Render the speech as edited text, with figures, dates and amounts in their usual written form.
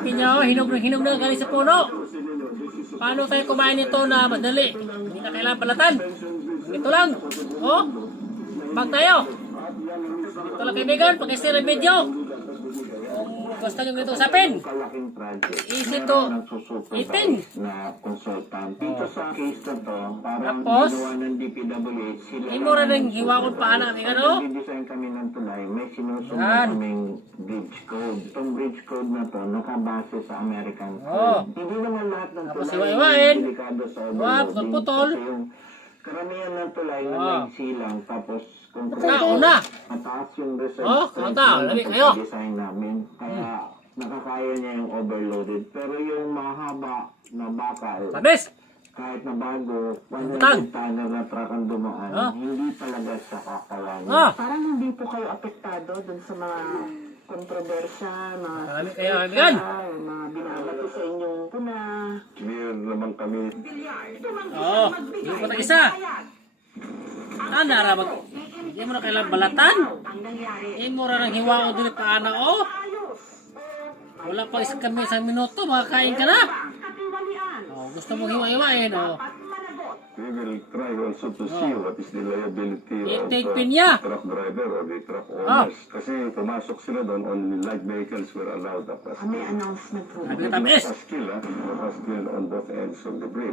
pinya, oh, hinog na galing sa puno. Paano tayo kumain nito na madali? Hindi na kailangan balatan. Ito lang. Oh, bag tayo. Ito lang kaibigan, pag-share ang video. Kung gusto nyo ito usapin, easy to eating. Tapos, imura ng hiwakon pa anak. Ano? Yan. Bridge code. Itong bridge code na to, nakabase sa American code. Oh. Hindi naman lahat ng Tapos tulay iwa-iwain. delikado sa Wap, putol. Kasi yung karamihan ng tulay na Oh. nagsilang, tapos kung Una. mataas yung research Oh, strength kanta, ng labi kayo. design namin. Kaya nakakaya niya yung overloaded. Pero yung mahaba na bakal, Tabis. kahit na bago, Butang. 100 tonner na truck ang dumaan, Oh. hindi talaga siya kakayanin. Ah. Parang hindi po kayo apektado dun sa mga kontrobersya, mga Marami kayo, kaibigan. mga binabato sa inyong puna. Meron naman kami. Oo, hindi ko na isa. Nara, hindi mo na kailangan balatan. Hindi mo na nang hiwa ko dito paana, oh. Wala pa kami isang minuto, makakain ka na. Oh, gusto mong hiwa-hiwain, oh. We will try also to see what is the liability of Intake pin niya. the truck driver or the truck Ah. owners. Kasi pumasok sila doon, only light vehicles were allowed. May announcement po. Sabi ka tabis. Naka-skill on both ends of the bridge.